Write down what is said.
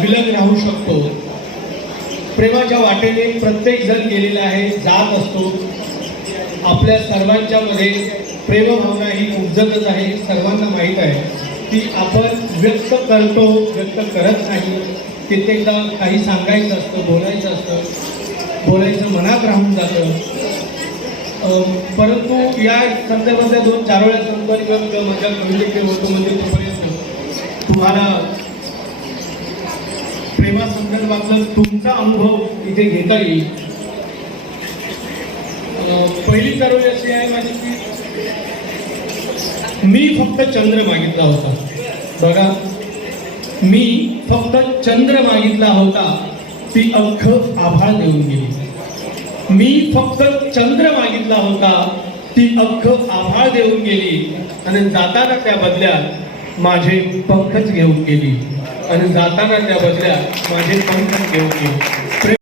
विलग राहू शकतो. प्रेमाच्या वाटेने प्रत्येक जण गेलेला आहे जात असतो. आपल्या सर्वांच्या मध्ये प्रेमभावना ही उपजतच आहे सर्वांना माहीत आहे. ती आपण व्यक्त करतो व्यक्त करत नाही. कित्येकदा काही सांगायचं असतं बोलायचं असतं. बोलायचं मनात राहून जातं. परंतु या संदर्भातल्या दोन चार वेळा संदर्भ माझ्या कवितेकडे होतो म्हणजे तोपर्यंत तुम्हाला प्रेमासंदर्भातलं तुमचा अनुभव इथे घेता येईल. पहिली चारोळी अशी आहे माझी की मी फक्त चंद्र मागितला होता. बघा मी फक्त चंद्र मागितला होता ती अख्ख आभाळ देऊन गेली. मी फक्त चंद्र मागितला होता ती अख्ख आभाळ देऊन गेली. आणि जाताना त्या बदल्यात माझे पंखच घेऊन गेली. आणि जाताना त्या बदल्यात माझे पंखच घेऊन गेली.